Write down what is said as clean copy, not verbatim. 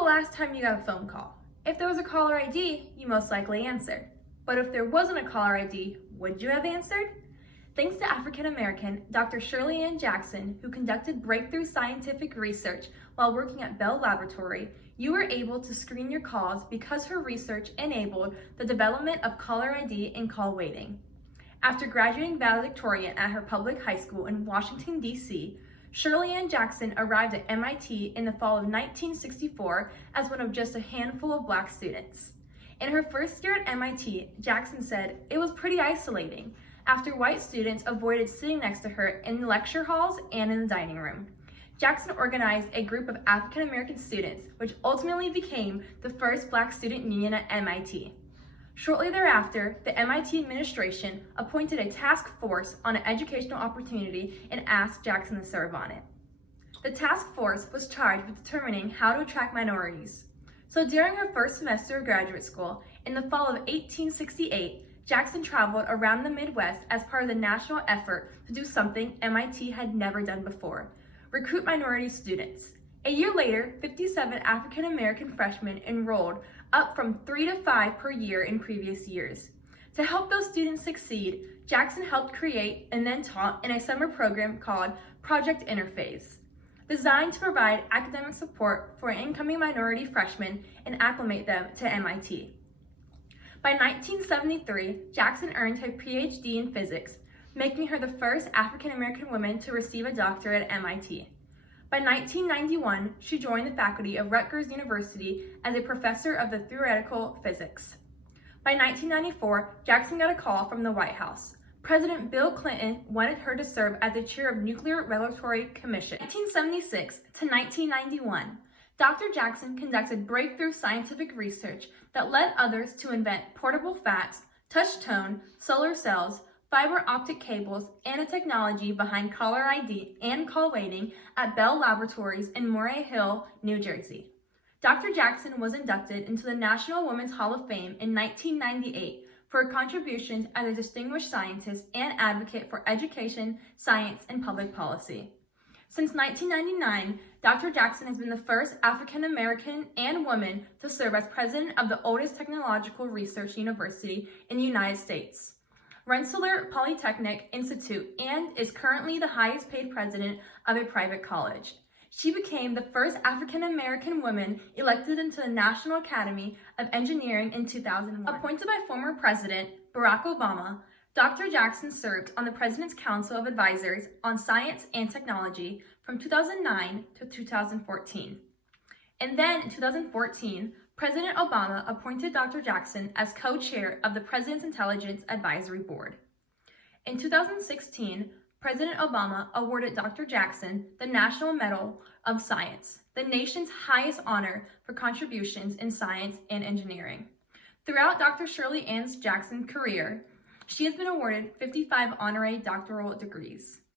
the last time you got a phone call? If there was a caller ID, you most likely answered. But if there wasn't a caller ID, would you have answered? Thanks to African-American Dr. Shirley Jackson, who conducted breakthrough scientific research while working at Bell Laboratory, you were able to screen your calls because her research enabled the development of caller ID and call waiting. After graduating valedictorian at her public high school in Washington, D.C., Shirley Jackson arrived at MIT in the fall of 1964 as one of just a handful of Black students. In her first year at MIT, Jackson said it was pretty isolating after white students avoided sitting next to her in the lecture halls and in the dining room. Jackson organized a group of African American students, which ultimately became the first Black student union at MIT. Shortly thereafter, the MIT administration appointed a task force on an educational opportunity and asked Jackson to serve on it. The task force was charged with determining how to attract minorities. So during her first semester of graduate school, in the fall of 1868, Jackson traveled around the Midwest as part of the national effort to do something MIT had never done before: recruit minority students. A year later, 57 African American freshmen enrolled, up from 3 to 5 per year in previous years. To help those students succeed, Jackson helped create and then taught in a summer program called Project Interface, designed to provide academic support for incoming minority freshmen and acclimate them to MIT. By 1973, Jackson earned her PhD in physics, making her the first African American woman to receive a doctorate at MIT. By 1991, she joined the faculty of Rutgers University as a professor of the theoretical physics. By 1994, Jackson got a call from the White House. President Bill Clinton wanted her to serve as the chair of Nuclear Regulatory Commission. 1976 to 1991, Dr. Jackson conducted breakthrough scientific research that led others to invent portable fax, touch tone, solar cells, fiber optic cables, and the technology behind caller ID and call waiting at Bell Laboratories in Murray Hill, New Jersey. Dr. Jackson was inducted into the National Women's Hall of Fame in 1998 for her contributions as a distinguished scientist and advocate for education, science, and public policy. Since 1999, Dr. Jackson has been the first African American and woman to serve as president of the oldest technological research university in the United States, Rensselaer Polytechnic Institute, and is currently the highest paid president of a private college. She became the first African American woman elected into the National Academy of Engineering in 2001. Appointed by former President Barack Obama, Dr. Jackson served on the President's Council of Advisors on Science and Technology from 2009 to 2014. And then in 2014, President Obama appointed Dr. Jackson as co-chair of the President's Intelligence Advisory Board. In 2016, President Obama awarded Dr. Jackson the National Medal of Science, the nation's highest honor for contributions in science and engineering. Throughout Dr. Shirley Jackson's career, she has been awarded 55 honorary doctoral degrees.